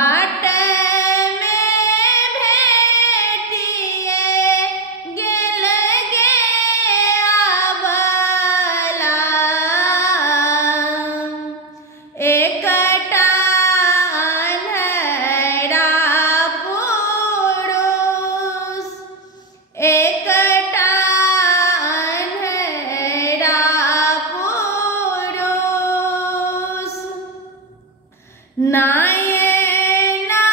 बाट में भेटिए गेल गे आबला एकटा अन्हरा पुरुष एकटा अन्हरा पुरुष नायना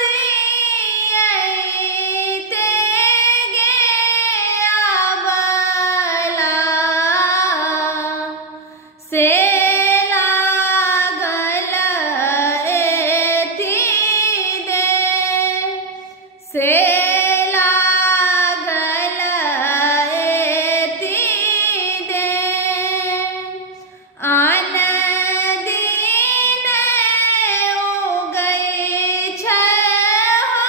दियैते गे आबला से लागल एति दे से लागल एति दे आन दिन उगै छै हो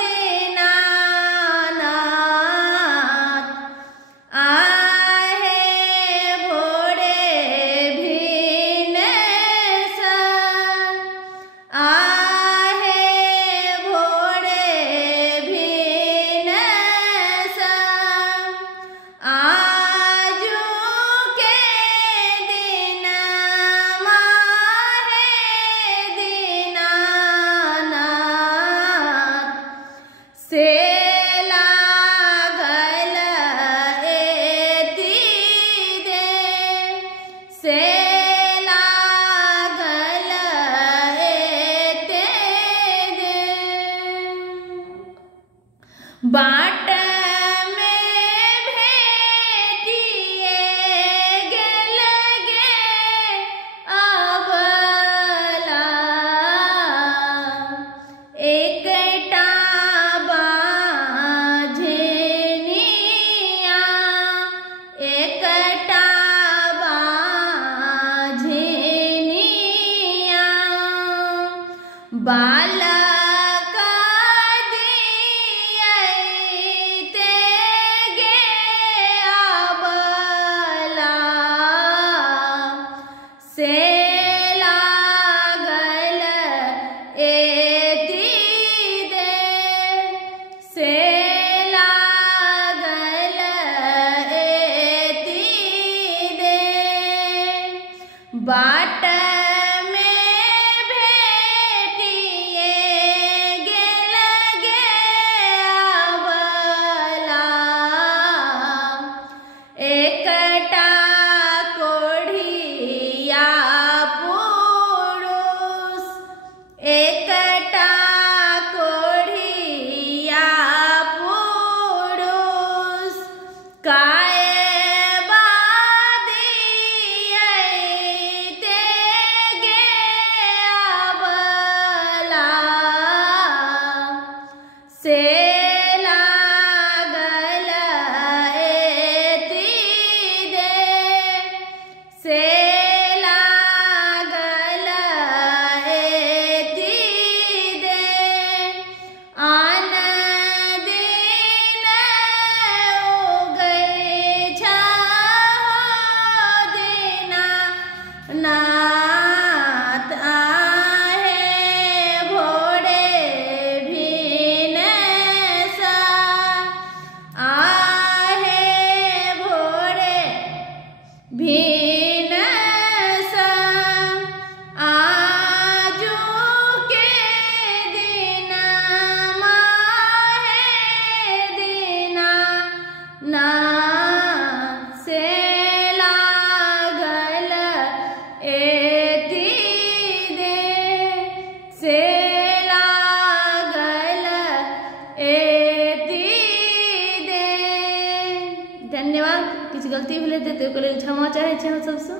दीनानाथ आहे भोरे भिनसँ आहे भोरे भिनसँ आजुके दिन माहे दीनानाथ से लागल एति दे से लागल एते दे बाट में भेटिए गेल गे आबला एकटा बाझनिया एकटा बाझनिया बालक दियैते गे आबला से लागल एति दे से लागल एति दे बाट में भेटिए गेल गे आबला एकटा कोढ़िया पुरुष एकटा कोढ़िया पुरुष काय बादियैते गे आबला से लागल एति दे से लागल एति दे आन दिन उगै छै हो दीनानाथ आहे भोरे भिनसँ आहे भोरे भिनसँ आजुके दिन माहे दीनानाथ से लागल एति दे से लागल एति दे। धन्यवाद। किछु गलती भेलै तऽ ओकर लेल क्षमा चाहै छी अहाँ सबसँ।